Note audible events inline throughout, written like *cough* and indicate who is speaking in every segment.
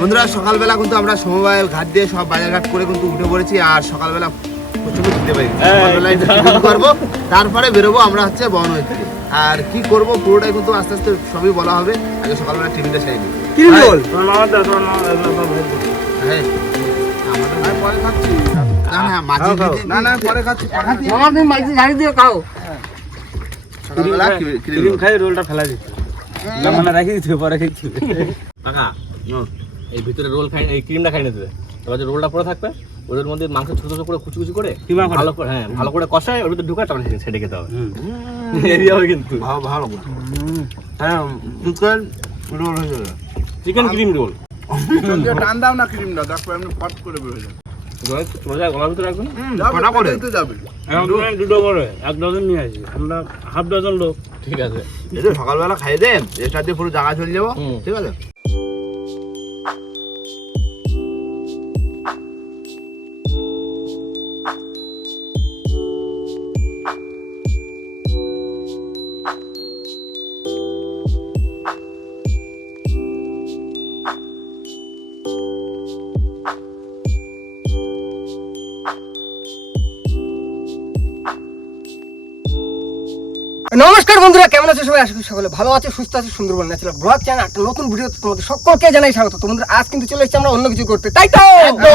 Speaker 1: বন্ধুরা সকালবেলা কিন্তু আমরা সমবায় ঘাট দিয়ে সব বাজার ঘাট করে কিন্তু উঠে পড়েছি আর সকালবেলা প্রচণ্ড খেতে পাই। সকালবেলা করব তারপরে বেরোবো আমরা হচ্ছে বনই থেকে। আর কি করব পুরোটাই কিন্তু আস্তে আস্তে সবই বলা হবে। আগে সকালবেলা টিফিনটা দিই
Speaker 2: রোল
Speaker 1: হ্যাঁ আমাদের পরে খাচ্ছি। না না মাঝি না না পরে খাচ্ছি
Speaker 2: মামা তুমি মাইজি ঝাড়ি দিয়ে খাও।
Speaker 1: সকালবেলা কি- কি
Speaker 3: ক্রিম খাই। রোলটা ফেলা দিতে। না মানে রেখে দিতে পরে
Speaker 1: হুম।
Speaker 3: এই ভিতরে রোল খাই এই ক্রিমটা খাই নিতে এবার যে রোলটা পরে থাকবে ওদের মধ্যে মাংস ছোট ছোট করে কুচি কুচি করে ভালো করে হ্যাঁ ভালো করে কষায় ওর ভিতরে ঢুকায় তারপরে ছেড়ে খেতে হবে। *laughs* এরিয়া হবে কিন্তু।
Speaker 1: ভালো ভালো হ্যাঁ চিকেন রোল হয়ে যাবে।
Speaker 3: চিকেন ক্রিম রোল
Speaker 4: টান দাও না ক্রিমটা দেখো এমনি ফট করে বেরোয় যাবে।
Speaker 3: সোজা গলার ভিতরে রাখবেন
Speaker 1: কটা করে।
Speaker 4: তো যাবে।
Speaker 3: দুটো করে এক ডজন নিয়ে আসি। হাফ ডজন লোক। ঠিক আছে।
Speaker 1: সকালবেলা খাই দে এটা দিয়ে পুরো জায়গা চলে যাব। ঠিক আছে?
Speaker 2: নমস্কার বন্ধুরা কেমন আছে সবাই? আশা করি সকলে ভালো আছে সুস্থ আছে সুন্দরবন ন্যাচারাল ব্লগ চ্যানেল একটা নতুন ভিডিও তোমাদের সকলকে জানাই স্বাগত। তো বন্ধুরা আজ কিন্তু চলে এসেছি আমরা অন্য কিছু করতে। তাই তো?
Speaker 1: আজকে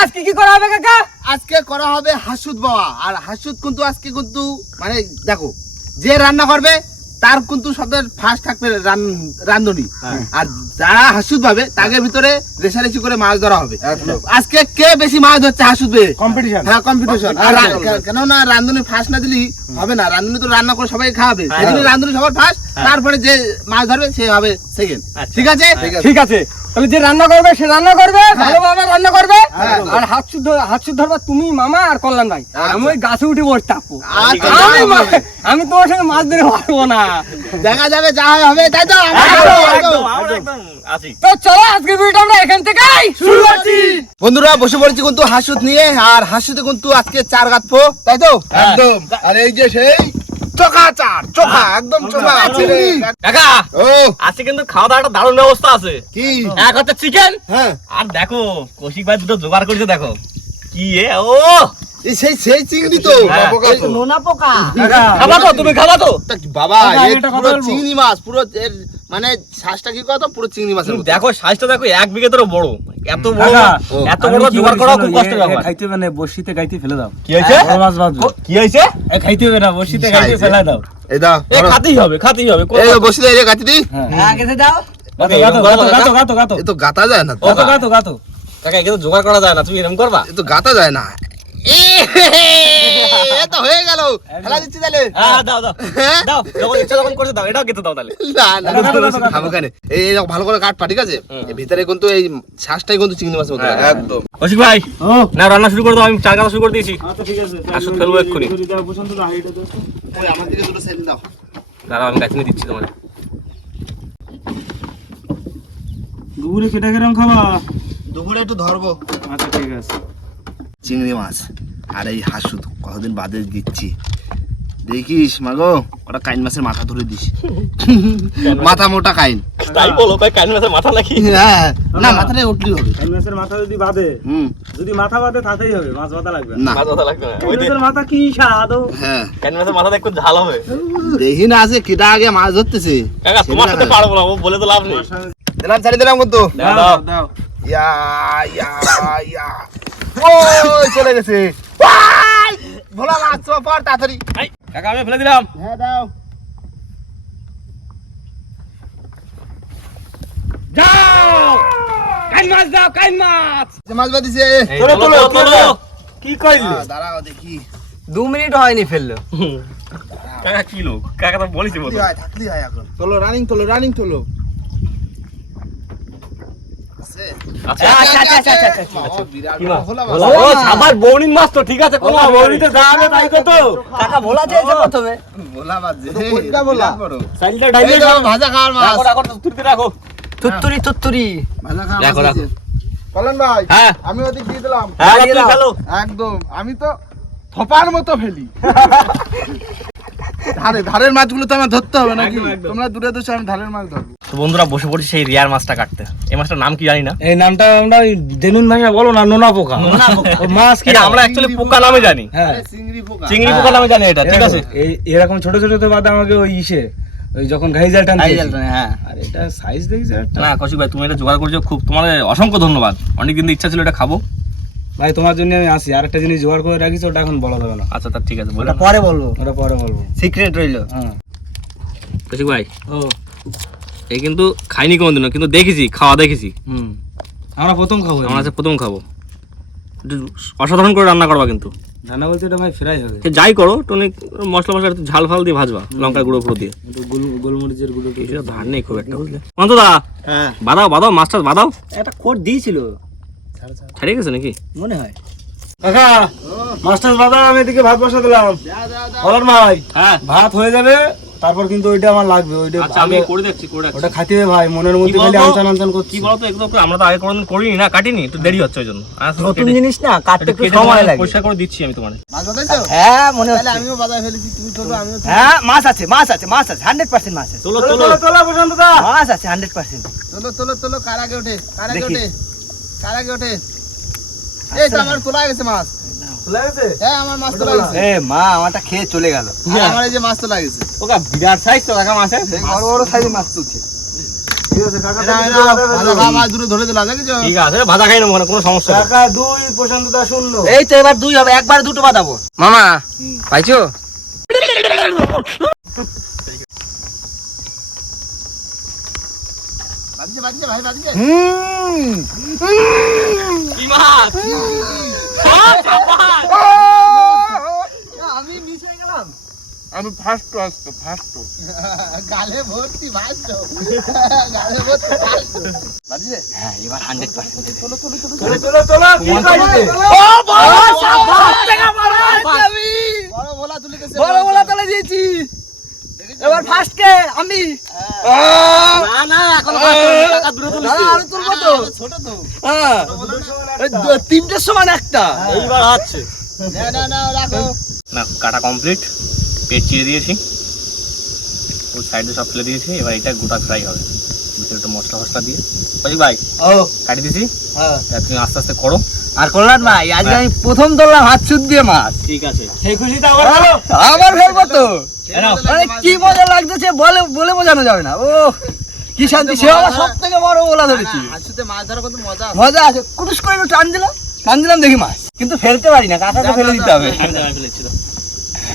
Speaker 2: আজ কি কি করা হবে কাকা?
Speaker 1: আজকে করা হবে হাসুদ বাবা। আর হাসুদ কিন্তু আজকে কিন্তু মানে দেখো যে রান্না করবে তার কিন্তু সবের ফার্স্ট থাকবে রান্ধনি। আর যারা হাসুদ পাবে তাকে ভিতরে রেশারেশি করে মাছ ধরা হবে। আজকে কে বেশি মাছ ধরছে হাসুদ পেয়ে
Speaker 2: কম্পিটিশন
Speaker 1: হ্যাঁ কম্পিটিশন আর কেননা রান্ধনি ফার্স্ট না দিলি হবে না। রান্ধনি তো রান্না করে সবাই খাওয়াবে। সেদিন রান্ধনি সবার ফার্স্ট তারপরে যে মাছ ধরবে সে হবে সেকেন্ড ঠিক আছে।
Speaker 2: ঠিক আছে। তাহলে যে রান্না করবে সে রান্না করবে ভালোভাবে রান্না করবে। আর হাত শুদ্ধ হাত শুদ্ধ ধরবা তুমি মামা আর কল্যাণ ভাই। আমি ওই গাছে উঠে বসে থাকব।
Speaker 1: আচ্ছা,
Speaker 2: আমি তোমার সঙ্গে মাছ ধরে পারব না।
Speaker 1: দেখা যাবে যা হবে তাই তো?
Speaker 2: একদম,
Speaker 3: একদম আসি।
Speaker 2: তো চলো আজকে ভিডিওটা আমরা এখান থেকেই শুরু করছি।
Speaker 1: বন্ধুরা বসে পড়েছি কিন্তু হাসুদ নিয়ে আর হাসুদে কিন্তু আজকে চার গাঁথবো তাই তো?
Speaker 4: একদম। আর এই যে সেই চোখা চার চোখা একদম চোখা
Speaker 3: কাকা
Speaker 1: ও।
Speaker 3: আজকে কিন্তু খাওয়া দাওয়াটা দারুণ ব্যবস্থা আছে।
Speaker 1: কি?
Speaker 3: এক হচ্ছে চিকেন
Speaker 1: হ্যাঁ।
Speaker 3: আর দেখো কৌশিক ভাই দুটো জোগাড় করেছে দেখো। কি এ ও!
Speaker 1: সেই সেই চিংড়ি তো।
Speaker 3: হ্যাঁ।
Speaker 4: পোকা।
Speaker 3: খাবা তো তুমি খাবা তো।
Speaker 1: বাবা
Speaker 2: কাকা,
Speaker 1: এ
Speaker 2: একটা কথা
Speaker 1: পুরো চিংড়ি মাছ পুরো এর মানে শ্বাসটা কি কথা পুরো চিংড়ি মতো।
Speaker 3: দেখো সাইজটা দেখো এক বিঘে তোর বড়। এত বড় এত বড় জোগাড় করা খুব কষ্টের ব্যাপার।
Speaker 5: খাইতে হবে না বসিতে গাইতে ফেলে দাও।
Speaker 3: কি হয়েছে?
Speaker 5: বড় মাছ
Speaker 3: কি
Speaker 5: এ খাইতে হবে না বসিতে গাইতে ফেলে দাও।
Speaker 1: এই দাও
Speaker 3: এ খাতেই হবে খাতেই হবে
Speaker 1: এই বসিতে দে এই গাইতে দি
Speaker 5: হ্যাঁ।
Speaker 2: আগে দাও।
Speaker 5: গাতো গাতো গাতো গাতো গাতো
Speaker 1: এ তো গাতা যায় না। তো।
Speaker 5: গাতো গাতো গাতো
Speaker 3: কাকা একে তো জোগাড় করা যায় না তুমি এরকম করবা?
Speaker 1: এ তো গাতা যায় না। *laughs* তো হয়ে গেল। খেলা দিচ্ছি তাহলে।
Speaker 3: দাও দাও? দাও যখন ইচ্ছা তখন করতে দাও এটাও খেতে দাও তাহলে।
Speaker 1: না না খাব কেন? এই এই ভালো করে কাট ঠিক আছে? ভিতরে কিন্তু এই শ্বাসটাই কিন্তু চিংড়ি মাছের মতো
Speaker 4: একদম।
Speaker 3: কৌশিক ভাই না রান্না শুরু করে দাও আমি চার কাটা শুরু করে দিয়েছি।
Speaker 5: আচ্ছা ঠিক আছে
Speaker 3: আসুন ফেলব এক্ষুনি।
Speaker 5: বসন্ত দা হাইটা দাও।
Speaker 1: ওই আমার দিকে দুটো সেল দাও।
Speaker 3: দাঁড়াও আমি গাছ দিচ্ছি তোমার
Speaker 5: দুপুরে কেটা কেরম খাবা?
Speaker 1: দুপুরে একটু ধরবো।
Speaker 5: আচ্ছা ঠিক আছে।
Speaker 1: চিংড়ি মাছ। আর এই হাসুদ কতদিন বাদে দিচ্ছি। দেখিস মাগো ওটা কাইন মাছের মাথা ধরে দিস। *laughs* মাথা মোটা কাইন।
Speaker 3: তাই বলো কয় কাইন মাছের মাথা নাকি?
Speaker 1: হ্যাঁ না মাথাটা উঠলি হবে।
Speaker 5: কান মাছের মাথা যদি বাঁধে
Speaker 1: হুম।
Speaker 5: যদি মাথা বাঁধে তাতেই হবে মাছ বাঁধা লাগবে না।
Speaker 3: মাছ মাথা লাগবে না।
Speaker 5: কান
Speaker 3: ওই যে
Speaker 5: মাছের মাথা কি স্বাদ ও।
Speaker 1: হ্যাঁ।
Speaker 3: কাইন মাছের মাথা একটু ঝাল হবে।
Speaker 1: দেখি না আছে কেটা আগে মাছ ধরতেছে।
Speaker 3: কাকা তোমার সাথে পারব না ও বলে তো লাভ নেই।
Speaker 1: দিলাম ছাড়ি দিলাম কিন্তু
Speaker 3: দাও দাও।
Speaker 1: ইয়া ইয়া ইয়া। ওই চলে গেছে। ভোলা মাছ পর তাড়াতাড়ি।
Speaker 3: কাকা আমি ফেলে দিলাম।
Speaker 1: হ্যাঁ দাও।
Speaker 3: যাও! কান মাছ দাও কান মাছ!
Speaker 1: মাছ বাদিছে
Speaker 3: তোলো তোলো তোলো। কি কইলি?
Speaker 1: দাঁড়াও দেখি।
Speaker 2: দু মিনিট হয়নি ফেলল।
Speaker 3: কাকা কি লোক? কাকা তো
Speaker 1: থাকলি হয় এখন। তোলো রানিং তোলো রানিং তোলো।
Speaker 3: আচ্ছা
Speaker 2: আচ্ছা আচ্ছা আচ্ছা আচ্ছা আচ্ছা
Speaker 3: রাখো রাখো
Speaker 4: ভাই
Speaker 3: হ্যাঁ।
Speaker 4: আমি ওদিক দিয়ে দিলাম।
Speaker 3: হ্যাঁ
Speaker 4: একদম। আমি তো থপার মতো ফেলি। *laughs* ধারে ধারের মাছগুলো তো আমার ধরতে হবে নাকি। তোমরা দূরে দোষে আমি ধারের মাছ ধরবো।
Speaker 3: তো বন্ধুরা বসে পড়ছি সেই রিয়ার মাছটা কাটতে। এই মাছটার নাম কি জানি না?
Speaker 5: এই নামটা আমরা ওই দেনুন ভাষা বলো না নোনা পোকা। মাছ কি
Speaker 3: আমরা অ্যাকচুয়ালি পোকা নামে জানি।
Speaker 5: হ্যাঁ।
Speaker 1: চিংড়ি পোকা।
Speaker 3: চিংড়ি পোকা নামে জানি এটা ঠিক আছে?
Speaker 5: এই এরকম ছোট ছোট তো বাদে আমাকে ওই ইসে ওই যখন ঘাই জাল টানতে
Speaker 2: হ্যাঁ।
Speaker 5: আর এটা সাইজ একটা।
Speaker 3: না কৌশিক ভাই তুমি এটা জোগাড় করছ খুব তোমার অসংখ্য ধন্যবাদ। অনেক দিন ইচ্ছা ছিল এটা খাব।
Speaker 5: ভাই তোমার জন্য আমি আসি। আরেকটা জিনিস জোগাড় করে রাখিস ওটা এখন বলা যাবে না।
Speaker 3: আচ্ছা তা ঠিক আছে বলে
Speaker 2: ওটা পরে বলব।
Speaker 5: ওটা পরে বলব।
Speaker 2: সিক্রেট রইল।
Speaker 5: হ্যাঁ।
Speaker 3: কৌশিক ভাই
Speaker 5: ও।
Speaker 3: এই কিন্তু খাইনি কোনোদিনও কিন্তু দেখেছি খাওয়া দেখেছি।
Speaker 5: হুম। আমরা প্রথম খাব
Speaker 3: আমরা কাছে প্রথম খাব। অসাধারণ করে রান্না করবা কিন্তু।
Speaker 5: রান্না বলতে এটা ভাই ফ্রাই হবে।
Speaker 3: যাই করো টনিক মশলা মশলা একটু ঝাল ফাল দিয়ে ভাজবা লঙ্কা গুঁড়ো ফুড়ো দিয়ে।
Speaker 5: গোলমরিচের গুঁড়ো
Speaker 3: কিছু ধার নেই খুব একটা। বুঝলে? দা
Speaker 2: হ্যাঁ।
Speaker 3: বাদাও বাদাও মাছটা বাদাও।
Speaker 2: একটা কোট দিয়েছিল।
Speaker 3: ছাড়িয়ে গেছে নাকি?
Speaker 2: মনে হয়।
Speaker 5: কাকা মাস্টার আমি এদিকে ভাত বসা দিলাম।
Speaker 3: হ্যাঁ।
Speaker 5: ভাত হয়ে যাবে তারপর কিন্তু ওইটা আমার লাগবে ওইটা
Speaker 3: আচ্ছা আমি করে দেখছি করে
Speaker 5: ওটা খাইতে ভাই মনের মধ্যে খালি
Speaker 3: বলতো?
Speaker 5: আনচান আনচান করছি
Speaker 3: কি বলতো? তো আমরা তো আগে কোনোদিন করিনি না কাটিনি একটু দেরি হচ্ছে ওই জন্য।
Speaker 2: নতুন জিনিস না কাটতে
Speaker 3: একটু
Speaker 2: সময় লাগে।
Speaker 3: পরিষ্কার করে দিচ্ছি আমি তোমার।
Speaker 2: হ্যাঁ মনে
Speaker 1: তাহলে
Speaker 2: হচ্ছে
Speaker 1: আমিও বাজায় ফেলেছি তুমি চলো আমিও
Speaker 2: হ্যাঁ মাছ আছে মাছ আছে মাছ আছে হান্ড্রেড পার্সেন্ট মাছ আছে।
Speaker 3: চলো
Speaker 5: চলো
Speaker 3: চলো
Speaker 5: চলো চলো প্রশান্ত দা।
Speaker 2: মাছ আছে হান্ড্রেড পার্সেন্ট
Speaker 1: তোলো তোলো তোলো কার আগে ওঠে? কার আগে ওঠে? কার আগে ওঠে? এই তো আমার তোলা গেছে মাছ। হ্যাঁ আমার মাছ তোলা গেছে
Speaker 2: এ মা আমারটা খেয়ে চলে গেল।
Speaker 1: আর আমার এই যে মাছ তোলা গেছে
Speaker 3: ওকা বিরাট সাইজ তো দেখা মাছের।
Speaker 2: বড় বড় সাইজের মাছ
Speaker 5: কাকা তো
Speaker 1: এরা
Speaker 2: মামা
Speaker 3: খাওয়া
Speaker 2: আমি মিস হয়ে গেলাম।
Speaker 4: আমি ফার্স্ট আসতো ফার্স্ট
Speaker 1: গালে ভর্তি ভাজছো গালে ভর্তি
Speaker 2: হ্যাঁ এবার হান্ড্রেড পার্সেন্ট
Speaker 1: তোলো তোলো তোলো
Speaker 5: চলো চলো চলো কি পাইছে
Speaker 1: বড় ভোলা তুলে গেছে
Speaker 2: বড় বলা তালে দিয়েছি এবার ফার্স্ট কে? আমি?
Speaker 3: না না এখন টাকা দূরে
Speaker 2: দাদা আরও তুলবো তো
Speaker 1: ছোট তো
Speaker 2: হ্যাঁ তিনটের সমান একটা।
Speaker 3: এইবার আছে।
Speaker 1: না না না রাখো।
Speaker 3: না কাটা কমপ্লিট পেট চিড়ে দিয়েছি। ওই সাইডে সব ফেলে দিয়েছি। এবার এটা গোটা ফ্রাই হবে। ভিতরে একটু মশলা ফসলা দিয়ে। ভাই
Speaker 2: ও।
Speaker 3: কাটি দিয়েছি
Speaker 2: হ্যাঁ।
Speaker 3: তুমি আস্তে আস্তে করো।
Speaker 2: আর করলাম ভাই আজকে আমি প্রথম ধরলাম হাত সুদ দিয়ে মাছ।
Speaker 3: ঠিক আছে।
Speaker 5: সেই খুশিতে আবার
Speaker 2: আবার ফেলব তো? কি। মজা লাগতেছে বলে বলে বোঝানো যাবে না। ও কি শান্তি? সে আমার সব থেকে বড় ওলা ধরেছি।
Speaker 1: মাছ ধরা কত মজা
Speaker 2: মজা আছে। কুটুস করে একটু টান দিলাম। টান দিলাম দেখি মাছ। কিন্তু ফেলতে পারি না কাঁটাটা ফেলে দিতে হবে।
Speaker 3: তো।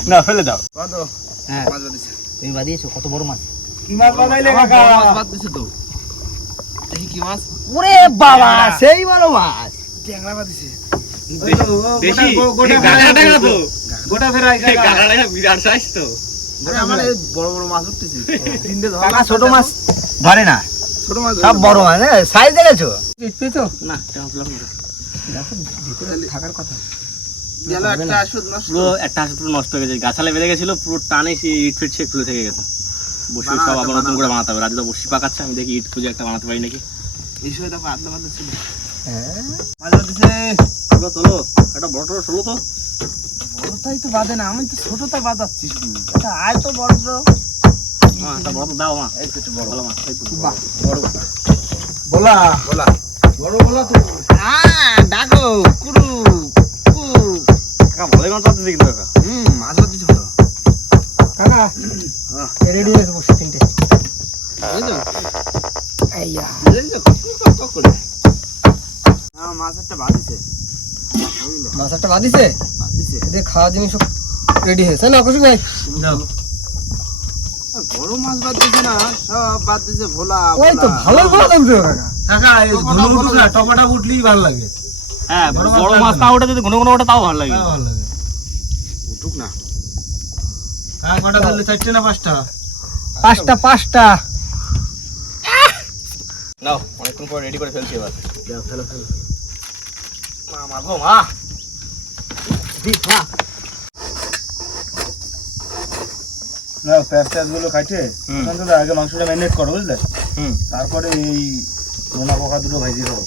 Speaker 2: না ফেলে দাও।
Speaker 1: কত?
Speaker 2: হ্যাঁ। তুমি বাদিয়েছো কত বড় মাছ।
Speaker 5: কি মাছ বানাইলে কাকা?
Speaker 1: মাছ বাঁধিছে তো। দেখি কি মাছ?
Speaker 2: ওরে বাবা সেই বড় মাছ।
Speaker 1: ট্যাংরা।
Speaker 5: ওই
Speaker 3: বেশি
Speaker 5: গোটা- গোটা
Speaker 3: এই
Speaker 5: ফেরাই
Speaker 3: গাঁটাটা
Speaker 5: গোটা
Speaker 3: এই গাঁটাটা বিরাট সাইজ তো।
Speaker 1: এই বড় বড় মাছ উঠতেছে। *laughs* তিনটে ধরা।
Speaker 2: ছোট মাছ ধরে। না?
Speaker 1: ছোট মাছ
Speaker 2: সব বড় মাছ। সাইজ দেখেছ? পেয়েছ?
Speaker 3: না এটা ভাবলাম না।
Speaker 2: থাকার কথা।
Speaker 1: গেল একটা আসুদ নষ্ট।
Speaker 3: পুরো একটা হাঁস নষ্ট হয়ে গেছে। গাছালে বেঁধে গেছিল পুরো টানে সে ইট ফিট সে খুলে থেকে গেছে। বসি সব আবার নতুন করে বানাতে হবে। রাজু তো বসি পাকাচ্ছে আমি দেখি ইট খুঁজে একটা বানাতে পারি নাকি।
Speaker 1: এই সময় দেখো আড্ডা বাঁধা ছিল।
Speaker 2: হ্যাঁ।
Speaker 1: মাছ বাঁধিছে।
Speaker 3: তোলো তোলো একটা বড় টড়ো ষোলো তো।
Speaker 1: বড়টাই তো বাঁধে না, আমি তো শুধু। এটা আয় তো বড়।
Speaker 3: হ্যাঁ বড় দাও মা
Speaker 1: এই তো বড়।
Speaker 3: ভালো মাছ এই তো।
Speaker 1: বাহ, বড়।
Speaker 5: বলা
Speaker 1: বলা।
Speaker 5: বড় বলা তো
Speaker 1: ডাকো, কুরু, কু।
Speaker 3: কাকা ভালোই মাছ পাচ্ছে কিন্তু কাকা
Speaker 1: হুম, মাছ ভালো।
Speaker 2: কাকা রেডি হয়েছে বসে তিনটে? আইয়া
Speaker 1: মাছ একটা বাঁধিছে।
Speaker 2: মাছ একটা বাদিছে
Speaker 1: বাঁধিছে।
Speaker 2: এদের খাওয়া জিনিস রেডি হয়েছে। না কুসুম ভাই?
Speaker 1: আর বড় মাছ বাদ দিছে না সব বাদ দিছে ভোলা
Speaker 2: ওই তো
Speaker 1: ভোলা।
Speaker 2: ভালোই বলা কাকা।
Speaker 5: কাকা এই ধুলো উঠুক না টপাটা উঠলেই ভালো লাগে।
Speaker 3: হ্যাঁ
Speaker 5: বড়
Speaker 3: বড়
Speaker 5: মাছ
Speaker 3: মাছ না ওটা যদি ঘন ঘন ওটা তাও ভালো লাগে।
Speaker 5: ভালো লাগে।
Speaker 1: উঠুক না।
Speaker 5: হ্যাঁ কটা ধরলে চারটে না পাঁচটা?
Speaker 2: পাঁচটা পাঁচটা।
Speaker 3: নাও অনেকক্ষণ পরে রেডি করে ফেলছি এবার। ফেলো ফেলো। মা মা গো মা।
Speaker 5: না পেঁয়াজ টেয়াজগুলো কাটে
Speaker 3: হুম।
Speaker 5: আগে মাংসটা ম্যারিনেট করো বুঝলে?
Speaker 3: হুম।
Speaker 5: তারপরে এই নোনা পোকা দুটো ভাজি দেবো।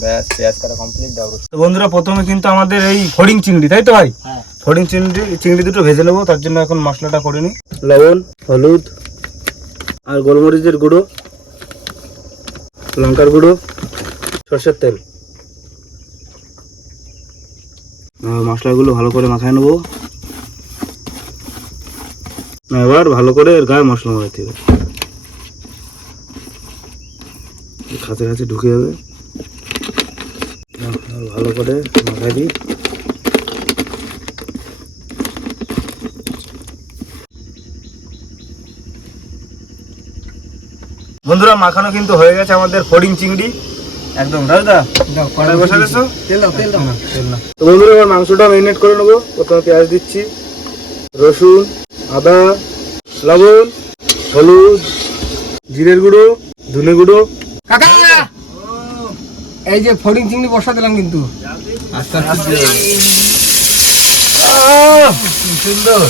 Speaker 3: ব্যাস পেঁয়াজ কাটা কমপ্লিট দাও
Speaker 5: তো বন্ধুরা প্রথমে কিন্তু আমাদের এই ফড়িং চিংড়ি তাই তো ভাই?
Speaker 3: হ্যাঁ।
Speaker 5: ফড়িং চিংড়ি চিংড়ি দুটো ভেজে নেব তার জন্য এখন মশলাটা করে নিই। লবণ হলুদ আর গোলমরিচের গুঁড়ো লঙ্কার গুঁড়ো সর্ষের তেল আহ, মশলাগুলো ভালো করে মাখায় নেব। এবার ভালো করে এর গায়ে মশলা মাখাতে হবে। খাঁচে খাঁচে ঢুকে যাবে। ভালো করে মাখাই দিই। বন্ধুরা, মাখানো কিন্তু হয়ে গেছে আমাদের ফড়িং চিংড়ি। একদম দাদা কড়াই বসা দিয়েছ
Speaker 2: তেল দাও তেল দাও।
Speaker 5: তেল না। তো বন্ধুরা এবার মাংসটা ম্যারিনেট করে নেব। প্রথমে পেঁয়াজ দিচ্ছি রসুন আদা লবণ হলুদ জিরের গুঁড়ো ধনে গুঁড়ো।
Speaker 2: কাকা! এই যে ফড়িং চিংড়ি বসা দিলাম কিন্তু।
Speaker 5: সুন্দর।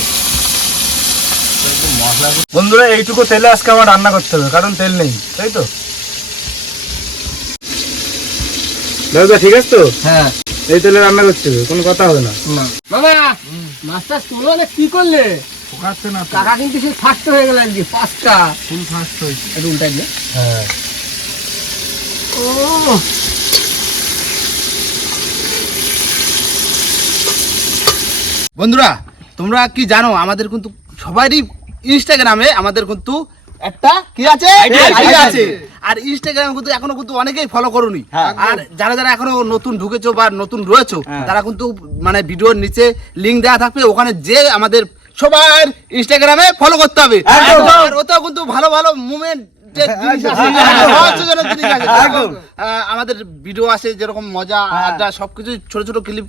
Speaker 5: বন্ধুরা এইটুকু তেলে আজকে আমার রান্না করতে হবে কারণ তেল নেই তাই তো? দাদা ঠিক আছে তো?
Speaker 2: হ্যাঁ।
Speaker 5: এই তেলে রান্না হবে কোনো কথা হবে না।
Speaker 2: না। মামা মাছটা তুমি অনেক কি করলে?
Speaker 5: পোকাচ্ছে না
Speaker 2: কাকা কিন্তু ফার্স্ট হয়ে গেল আজকে পাঁচটা।
Speaker 5: ফুল ফাস্ট হয়েছে।
Speaker 2: একটু উল্টাই
Speaker 5: হ্যাঁ।
Speaker 2: ও।
Speaker 1: বন্ধুরা তোমরা কি জানো আমাদের কিন্তু সবারই ইনস্টাগ্রামে আমাদের কিন্তু একটা কি আছে? আছে আর ইনস্টাগ্রামে কিন্তু এখনও কিন্তু অনেকেই ফলো করুনি। আর যারা যারা এখনও নতুন ঢুকেছো বা নতুন রয়েছো তারা কিন্তু মানে ভিডিওর নিচে লিংক দেওয়া থাকবে। ওখানে যে আমাদের সবার ইনস্টাগ্রামে ফলো করতে হবে। ওতেও কিন্তু ভালো ভালো মুভমেন্ট আমাদের ভিডিও আসে যেরকম মজা আড্ডা সবকিছু ছোট ছোট ক্লিপ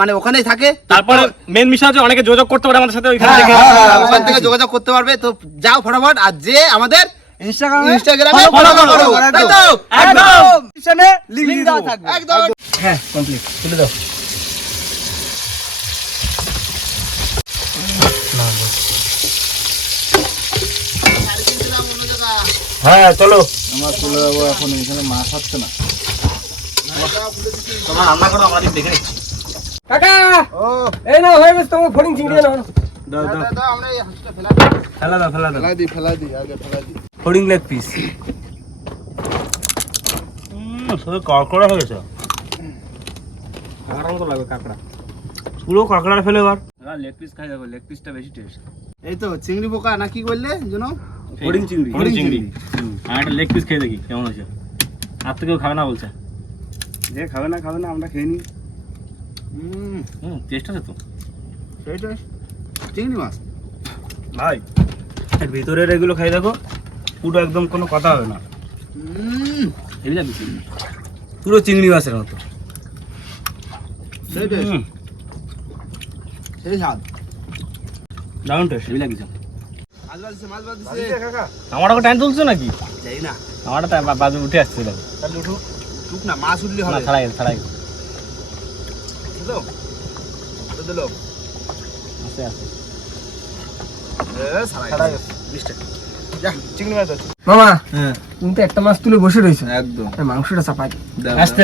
Speaker 1: মানে ওখানেই থাকে।
Speaker 3: তারপরে মেন বিষয় আছে অনেকে যোগাযোগ করতে পারে আমাদের সাথে ওইখান
Speaker 1: হ্যাঁ,
Speaker 3: থেকে।
Speaker 1: হ্যাঁ, হ্যাঁ, ওখান থেকে যোগাযোগ করতে পারবে। তো যাও ফটাফট আর যে আমাদের ইনস্টাগ্রামে ইনস্টাগ্রামে ফলো করো তাই তো একদম। লিংক দেওয়া থাকবে। একদম।
Speaker 2: হ্যাঁ কমপ্লিট তুলে দাও।
Speaker 5: হ্যাঁ চলো।
Speaker 3: তোমার রান্না করো আমরা দেখে নিচ্ছি।
Speaker 2: কাকা! এই না হয়ে গেছে তোমার ফড়িং চিংড়ি নাও।
Speaker 5: দাও দাও।
Speaker 1: দাও, আমরা এই হাঁসটা ফেলা
Speaker 5: ফেলা দাও ফেলা দাও।
Speaker 4: ফেলা দি ফেলা দি আগে ফেলা দি
Speaker 5: ফোডিং লেগ পিস। শুধু কড়কড়া হয়ে গেছে।
Speaker 3: কাঁকড়ার মতো লাগবে কাঁকড়া।
Speaker 5: পুরো কড়কড়া ফেলে এবার।
Speaker 3: লেগ পিস খাই যাব লেগ পিসটা বেশি টেস্ট
Speaker 1: এই তো চিংড়ি পোকা না কি করলে জানো?
Speaker 5: ফড়িং চিংড়ি।
Speaker 3: ফড়িং চিংড়ি। আর একটা লেগ পিস খেয়ে দেখি কেমন হয়েছে? আর তো কেউ খাবে না বলছে।
Speaker 5: যে খাবে না খাবে না আমরা খেয়ে নিই।
Speaker 1: হুম।
Speaker 3: হুম টেস্ট আছে তো।
Speaker 1: সেইটাই। চিংড়ি মাছ।
Speaker 5: ভাই এর ভিতরের এগুলো খাই দেখো পুরো একদম কোনো কথা হবে না।
Speaker 1: হুম।
Speaker 5: পুরো চিংড়ি মাছের মতো।
Speaker 1: সেইটাই।
Speaker 3: হুম।
Speaker 1: সেই স্বাদ।
Speaker 5: দারুণ টেস্ট
Speaker 3: হেভি লাগছে
Speaker 1: মাছ বাজছে মাছ বাজছে
Speaker 3: আমার টাইম তুলছো নাকি?
Speaker 1: না।
Speaker 3: বাজে উঠে আসছে
Speaker 1: না মাছ উঠলে হবে।
Speaker 3: ছাড়াই ছাড়াই গেছে
Speaker 1: দিলো তো? দিলো?
Speaker 3: আস্তে আস্তে
Speaker 1: এ সারাই
Speaker 5: বিশটা যা। চিংড়ি মাছ আছে।
Speaker 2: মামা তুমি তো একটা মাছ তুলে বসে রয়েছো।
Speaker 4: একদম।
Speaker 2: মাংসটা চাপাই।
Speaker 3: আস্তে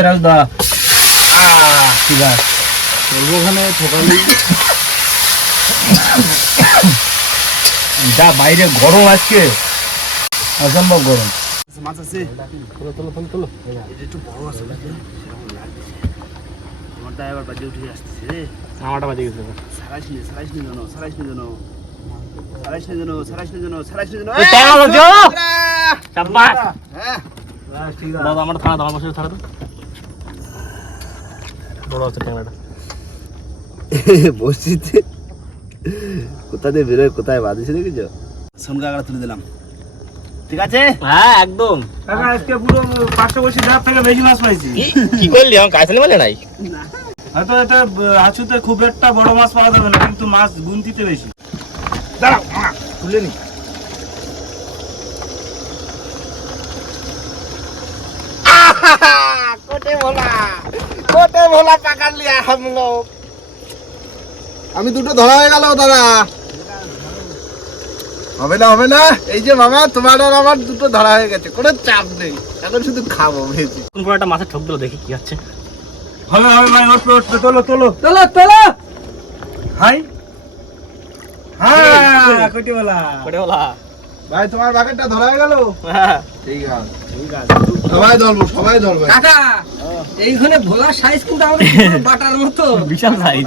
Speaker 5: ঠিক আছে। চলবো ওখানে ঠোকালি যা বাইরে গরম আজকে। অসম্ভব গরম।
Speaker 1: মাছ আছে
Speaker 3: তোলো তোলো তোলো তোলো
Speaker 1: একটু বড় আছে আমারটা এবার বাজে উঠে আসতেছে রে
Speaker 3: আমারটা বাজে গেছে।
Speaker 1: সারাইস নি সারাইস নি জানো সারাইস নি জানো সারাইস নি জানো সারাইস নি জানো সারাইস নি জানো হ্যাঁ
Speaker 5: ঠিক
Speaker 3: দাদা আমার থানা দাও থানা তো বড় হচ্ছে ট্যাংরাটা। *laughs*
Speaker 1: বসিতে। কোথা দিয়ে বেরোয় কোথায় বাঁধিছে দেখেছ? সোনকা আগাড়া তুলে দিলাম। ঠিক আছে?
Speaker 3: হ্যাঁ একদম।
Speaker 5: কাকা আজকে পুরো পাঁচশো বসে থেকে বেশি মাছ পাইছি।
Speaker 3: কি করলি? আমার কাছে মানে নাই?
Speaker 5: হয়তো এটা আছুতে খুব একটা বড় মাছ পাওয়া যাবে না কিন্তু মাছ গুনতিতে বেশি। দাঁড়াও তুলে নি।
Speaker 1: কোটে ভোলা। কোটে ভোলা পাকার লিয়া হাম
Speaker 4: আমি দুটো ধরা হয়ে গেল দাদা। হবে না হবে না। এই যে মামা তোমার আর আমার দুটো ধরা হয়ে গেছে। কোনো চাপ নেই। এখন শুধু খাব ভেজি।
Speaker 3: কোন কোনো একটা মাছের ঠক দিল দেখি কি হচ্ছে
Speaker 5: হবে হবে ভাই উঠবে উঠবে তোলো তোলো।
Speaker 2: তোলো তোলো।
Speaker 5: হাই। হ্যাঁ কটি বলা
Speaker 3: ওটা বলা
Speaker 4: ভাই তোমার বাকেটটা ধরা হয়ে গেল?
Speaker 3: হ্যাঁ।
Speaker 4: ঠিক আছে সবাই ধরবো সবাই ধরবে।
Speaker 2: কাকা এইখানে ভোলার সাইজ কিন্তু আমাদের বাটার মতো।
Speaker 3: বিশাল সাইজ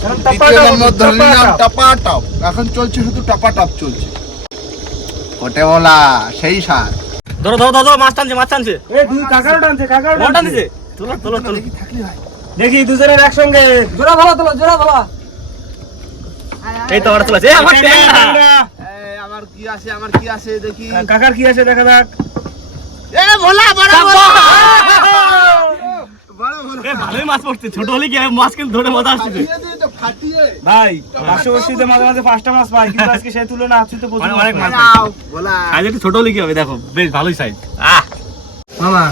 Speaker 4: দ্বিতীয় নম্বর ধরে নিলাম টপাটপ এখন চলছে শুধু টপাটপ চলছে। কোটে বলা সেই সার।
Speaker 3: ধরো ধরো ধরো মাছ টানছে মাছ টানছে।
Speaker 5: এই দুই কাকারও টানছে কাকারও টানছে।
Speaker 3: তোলো তোলো তোলো
Speaker 5: দেখি দুজনের একসঙ্গে।
Speaker 2: জোড়া ভোলা তোলো জোড়া ভোলা
Speaker 3: এই তো তোলাছে আমার
Speaker 1: কি আছে আমার কি আছে দেখি।
Speaker 5: কাকার কি আছে দেখা যাক।
Speaker 1: এ ভোলা বড়
Speaker 3: ভালোই মাছ পড়ছে ছোট হলে কি হবে, মাছ কিন্তু ধরে মজা আসছে?
Speaker 1: ফাটিয়ে দিয়ে তো ফাটিয়ে।
Speaker 5: ভাই পাঁচশো মাঝে মাঝে পাঁচটা মাছ পাই কিন্তু আজকে সেই তুলনা হাতে তো
Speaker 3: অনেক- অনেক মাছ
Speaker 5: পাই।
Speaker 1: নাও ভোলা
Speaker 3: সাইজ একটু ছোট হলে কি হবে? দেখো বেশ ভালোই সাইজ আহ!
Speaker 2: মামা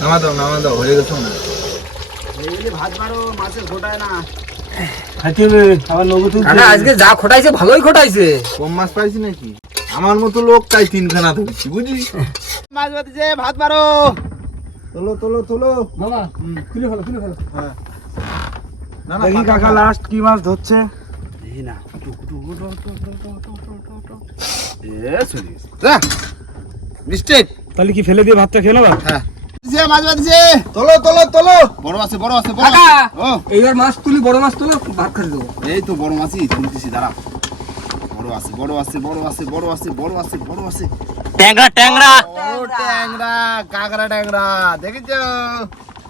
Speaker 4: নামা দাও নামা দাও হয়ে গেছে না
Speaker 1: ভাত মারো মাছের ঘোটায় না।
Speaker 5: খাইতে হবে আবার নগদ তুলতে
Speaker 2: কাকা আজকে যা খোটাইছে ভালোই খোটাইছে।
Speaker 4: কম মাছ পাইছি নাকি? আমার মতো লোক তাই তিনখানা ধরছি বুঝলি?
Speaker 1: মাছ বাতিছে ভাত মারো
Speaker 4: তোলো তোলো তোলো
Speaker 2: মামা খুলে ফেলো খুলে ফেলো
Speaker 4: না
Speaker 5: দেখি কাকা লাস্ট কি মাছ ধরছে
Speaker 1: মিস্টেক
Speaker 5: তাহলে কি ফেলে দিয়ে ভাতটা খেলো বা
Speaker 1: হ্যাঁ মাছ বাতিছে
Speaker 4: তোলো তোলো তোলো
Speaker 1: বড় আছে বড় আছে বড় ও
Speaker 2: এইবার মাছ তুলি বড় মাছ তুলো ভাত খেতে দেবো
Speaker 1: এই তো বড় মাছই তুলতেছি দাঁড়া বড় আছে বড় আছে বড় আছে বড় আছে বড় আছে বড় আছে।
Speaker 3: ট্যাংরা ট্যাংরা।
Speaker 1: বড় ট্যাংরা কাকড়া ট্যাংরা দেখেছ?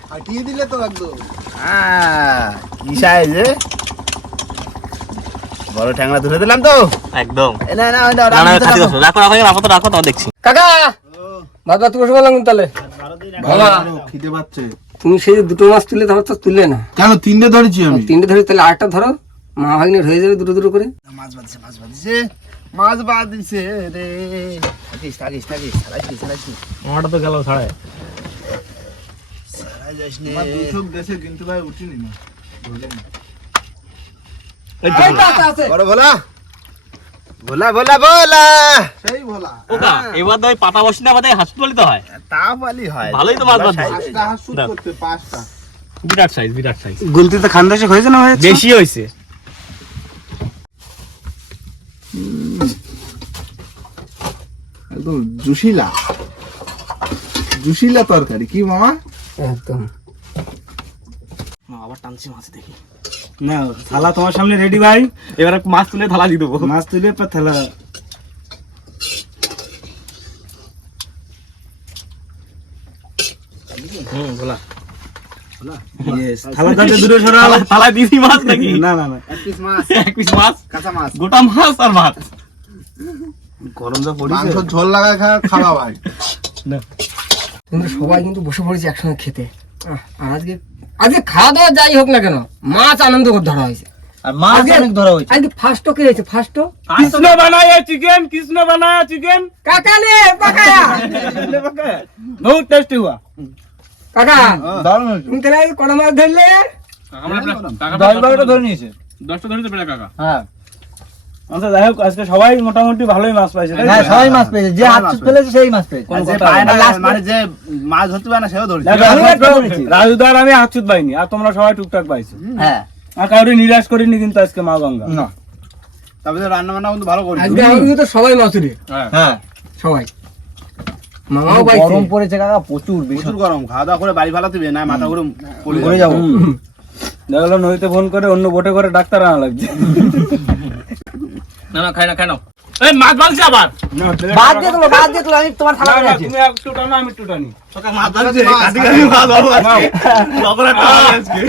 Speaker 4: ফাটিয়ে দিলে তো একদম
Speaker 1: হ্যাঁ কি সাইজ বড় ট্যাংরা ধরে দিলাম তো।
Speaker 3: একদম।
Speaker 1: না না
Speaker 3: না না
Speaker 1: রাখো, রাখো।
Speaker 3: রাখো রাখো রাখো তো রাখো তো দেখছি।
Speaker 2: কাকা! ভাত ভাত বসে বললাম তাহলে। মামা
Speaker 4: খিদে পাচ্ছে।
Speaker 2: তুমি সেই দুটো মাছ তুলে ধরো তো তুললে না
Speaker 4: কেন তিনটে ধরেছি আমি।
Speaker 2: তিনটে ধরে তাহলে আটটা ধরো। মা ভাগ্নের হয়ে যাবে দুটো দুটো করে।
Speaker 1: মাছ বাঁধছে মাছ বাঁধছে। মাছ বাঁধছে রে। থাকিস থাকিস থাকিস চালাইছিস চালাইছিস
Speaker 3: আমারটা তো গেল ছাড়াই
Speaker 1: চালাই যাস নে।
Speaker 4: দুই দেশে কিন্তু ভাই উঠিনি না।
Speaker 1: বড় ভোলা। ভোলা ভোলা ভোলা।
Speaker 4: সেই ভোলা।
Speaker 3: ওকা এবার তো ওই পাতা বসি না আমাদের হাসপাতালে তো হয়।
Speaker 1: তা হয়।
Speaker 3: ভালোই তো মাছ বাঁধছে।
Speaker 4: করতে পাঁচটা।
Speaker 3: বিরাট সাইজ বিরাট সাইজ
Speaker 5: গুলতিতে খান্দাসে হয়েছে না হয়েছে?
Speaker 3: বেশি হয়েছে।
Speaker 4: একদম জুশিলা। জুশিলা তরকারি। কি মামা?
Speaker 2: একদম।
Speaker 3: আবার টানছি মাছ দেখি।
Speaker 5: না থালা তোমার সামনে রেডি ভাই।
Speaker 3: এবার মাছ তুলে থালা দিয়ে দেবো।
Speaker 5: মাছ তুলে পর থালা।
Speaker 3: হুম ভোলা
Speaker 2: সবাই কিন্তু বসে পড়েছি একসঙ্গে খেতে। আর আজকে আজকে খাওয়া দাওয়া যাই হোক না কেন মাছ আনন্দ করে ধরা হয়েছে।
Speaker 3: আর মাছ অনেক ধরা হয়েছে।
Speaker 2: আজকে ফার্স্টও কে হয়েছে?
Speaker 5: কৃষ্ণ বানায়া চিকেন কৃষ্ণ বানায়া চিকেন
Speaker 2: কাকা পাকায়া। *laughs*
Speaker 5: বহুত টেস্টি হুয়া।
Speaker 2: কাকা
Speaker 4: হয়েছে।
Speaker 2: তুমি তাহলে কটা মাছ ধরলে?
Speaker 5: দশ বারোটা ধরে নিয়েছে।
Speaker 3: দশটা ধরেছে কাকা।
Speaker 5: হ্যাঁ। আচ্ছা যাই হোক আজকে সবাই মোটামুটি ভালোই মাছ পাইছে তো?
Speaker 6: হ্যাঁ সবাই মাছ পেয়েছে যে হাত ফেলেছে সেই মাছ পেয়েছে।
Speaker 1: যে পায় না
Speaker 6: না,
Speaker 1: মানে যে মাছ ধরতে পারে না সেও ধরছে।
Speaker 6: আমি
Speaker 5: আমি
Speaker 6: একটা
Speaker 5: তো-
Speaker 6: বলেছি।
Speaker 5: রাজুদার আমি হাতছুত পাইনি আর তোমরা সবাই টুকটাক পাইছো।
Speaker 6: হ্যাঁ।
Speaker 5: আর কাউরি নিরাশ করিনি কিন্তু আজকে মা গঙ্গা।
Speaker 6: না।
Speaker 1: তারপরে রান্না বান্না কিন্তু ভালো করি
Speaker 2: আজকে আমাদের তো সবাই মাছুরি
Speaker 6: হ্যাঁ।
Speaker 2: সবাই। মামাও পাইছে
Speaker 6: গরম পড়েছে কাকা প্রচুর
Speaker 1: প্রচুর গরম খাওয়া দাওয়া করে বাড়ি ভালো দিবে না মাথা ঘুরে পড়ে
Speaker 6: করে
Speaker 1: যাবে।
Speaker 5: দেখল নদীতে ফোন করে অন্য বোটে করে ডাক্তার আনা লাগছে।
Speaker 3: না না খাই না খাই না এই মাছ ভাঙছে আবার।
Speaker 6: বাদ দিয়ে তোলো বাদ দিয়ে তোলো আমি তোমার থালা করে আছি।
Speaker 5: তুমি একটু টানো আমি একটু টানি
Speaker 3: কাকা মাছ ভাঙছে কাটি কাটি মাছ বাবু আজকে লবণ একটা আজকে।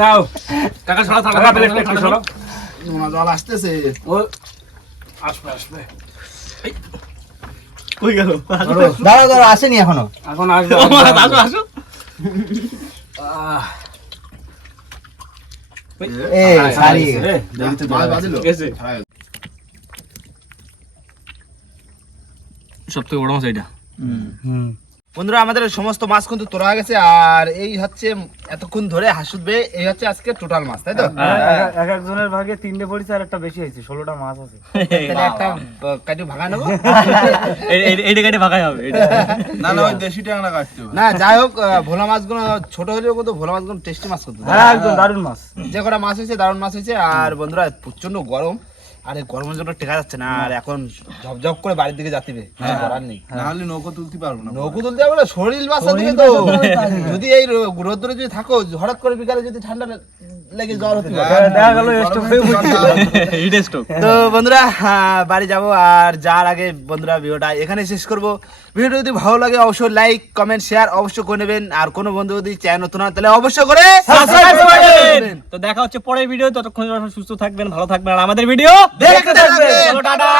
Speaker 5: নাও।
Speaker 3: কাকা সরা থালা
Speaker 5: টাকা প্লেট একটু সরো
Speaker 4: নোনা জল আসতেছে।
Speaker 5: ও আসবে আসবে।
Speaker 3: কই
Speaker 6: দাঁড়া দাঁড়া আসেনি এখনও।
Speaker 5: এখন আসবে
Speaker 3: আসো আসো। সব থেকে বড় মাছ এটা হম হুম।
Speaker 1: বন্ধুরা আমাদের সমস্ত মাছ কিন্তু তোলা হয়ে গেছে আর এই হচ্ছে এতক্ষণ ধরে হাসুদ বে এই হচ্ছে আজকে টোটাল মাছ তাই তো?
Speaker 5: এক একজনের ভাগে তিনটে পড়েছে আর একটা বেশি হয়েছে ষোলোটা মাছ আছে। *laughs*
Speaker 1: একটা কাটি ভাগা নেব? *laughs*
Speaker 3: এইটা কেটে ফাঁকাই হবে
Speaker 4: না না ওই দেশি ট্যাংরা কাটতে
Speaker 1: না যাই হোক ভোলা মাছগুলো ছোট হলেও কিন্তু ভোলা মাছগুলো টেস্টি মাছ কিন্তু
Speaker 5: হ্যাঁ একদম দারুণ মাছ।
Speaker 1: যে কটা মাছ হয়েছে দারুণ মাছ হয়েছে আর বন্ধুরা প্রচণ্ড গরম। আর এই গরমের জন্য টেকা যাচ্ছে না আর এখন ঝপঝপ করে বাড়ির দিকে যাতিবে কিছু করার নেই।
Speaker 4: না হলে নৌকো তুলতে পারব না।
Speaker 1: নৌকো তুলতে পারব না, শরীর বাঁচা দিকে তো। যদি এই রোদ্রে যদি থাকো হঠাৎ করে বিকালে যদি ঠান্ডা লেগে জ্বর হতে পারে।
Speaker 5: দেখা গেল স্টক হয়ে
Speaker 1: তো বন্ধুরা বাড়ি যাব আর যাওয়ার আগে বন্ধুরা ভিডিওটা এখানে শেষ করব। ভিডিও যদি ভালো লাগে অবশ্যই লাইক কমেন্ট শেয়ার অবশ্যই করে নেবেন। আর কোনো বন্ধু যদি চ্যানেল নতুন হয় তাহলে অবশ্যই করে
Speaker 3: সাবস্ক্রাইব করবেন তো দেখা হচ্ছে পরের ভিডিও ততক্ষণ সুস্থ থাকবেন ভালো থাকবেন। আর আমাদের ভিডিও
Speaker 1: দেখতে থাকবেন।
Speaker 3: টাটা।